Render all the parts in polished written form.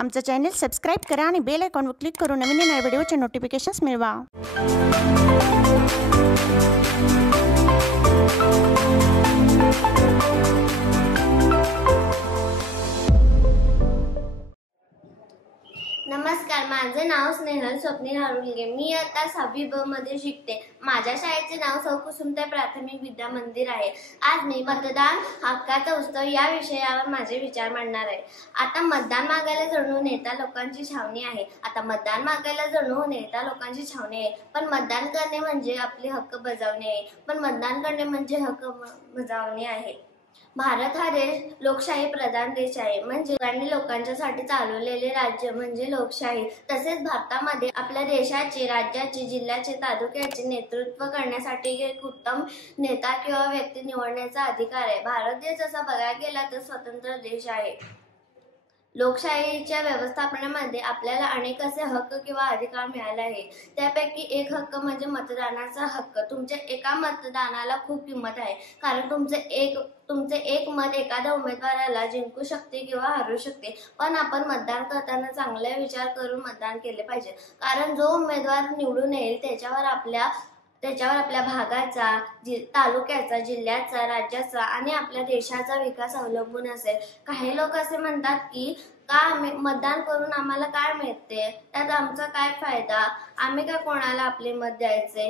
आमचं channel subscribe करा आणि बेल आयकॉनवर क्लिक करून नवीन नवीन व्हिडिओचे नोटिफिकेशन्स मिळवा। नमस्कार, माझे नाव स्नेहल स्वप्नील हारुलगे। मी आता 6वी ब मध्ये शिकते। माझ्या शाळेचे नाव सौ कुसुमताई प्राथमिक विद्या मंदिर आहे। आज मी मतदान हक्काचा उत्सव या विषयावर माझे विचार मांडणार आहे। आता मतदान मागायला जणू नेता लोकांची छावणी आहे। पण मतदान करणे म्हणजे आपले हक्क बजावणे आहे। भारत हा देश लोकशाही प्रधान देश आहे। म्हणजे लोकांच्यासाठी चालवलेले राज्य म्हणजे लोकशाही। तसेच भारतामध्ये आपल्या देशाचे, राज्याचे, जिल्ह्याचे, तालुक्याचे नेतृत्व करण्यासाठी एक उत्तम नेता किंवा व्यक्ती निवडण्याचा अधिकार आहे। भारत देश जसा बघायला गेला तर स्वतंत्र देश आहे। लोकशाहीच्या व्यवस्थापनामध्ये आपल्याला अनेक असे हक्क किंवा अधिकार मिळाले आहेत। त्यापैकी एक हक्क म्हणजे मतदानाचा हक्क। तुमच्या एका मतदानाला खूप किंमत आहे, कारण तुमचे एक मत एखाद्या उमेदवाराला जिंकू शकते किंवा हरू शकते। पण आपण मतदान करताना चांगले विचार करून मतदान केले पाहिजे, कारण जो उमेदवार निवडून येईल त्याच्यावर आपल्या भागाचा, तालुक्याचा, जिल्ह्याचा, राज्याचा आणि आपल्या देशाचा विकास अवलंबून असेल। काही लोक असे म्हणतात की मतदान करून आम्हाला काय मिळते, त्यात आमचा काय फायदा, आम्ही काय कोणाला आपले मत द्यायचे,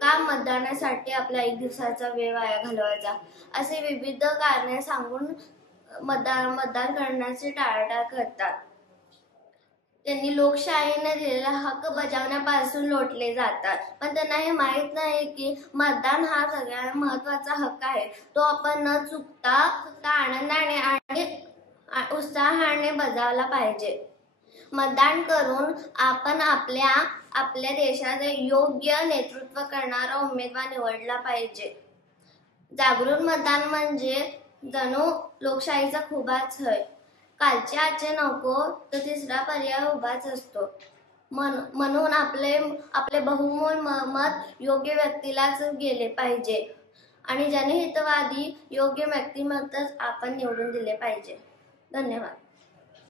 का मतदानासाठी आपला एक दिवसाचा वेळ वाया घालवायचा, असे विविध कारणे सांगून मतदान करण्याची टाळाटाळ करतात। त्यांनी लोकशाहीने दिलेला हक्क बजावण्यापासून लोटले जातात। पण त्यांना हे माहीत नाही की मतदान हा सगळ्यात महत्त्वाचा हक्क आहे। तो आपण न चुकता आनंदाने आणि उत्साहाने बजावला पाहिजे। मतदान करून आपण आपल्या देशाचे योग्य नेतृत्व करणारा उमेदवार निवडला पाहिजे। जागरूक मतदान म्हणजे जणू लोकशाहीचा खुबाच होय। कालचे आजचे नको तर तिसरा पर्याय उभाच असतो। म्हणून आपले बहुमोल मत योग्य व्यक्तीलाच गेले पाहिजे आणि जनहितवादी योग्य व्यक्तिमत्वच आपण निवडून दिले पाहिजे। धन्यवाद।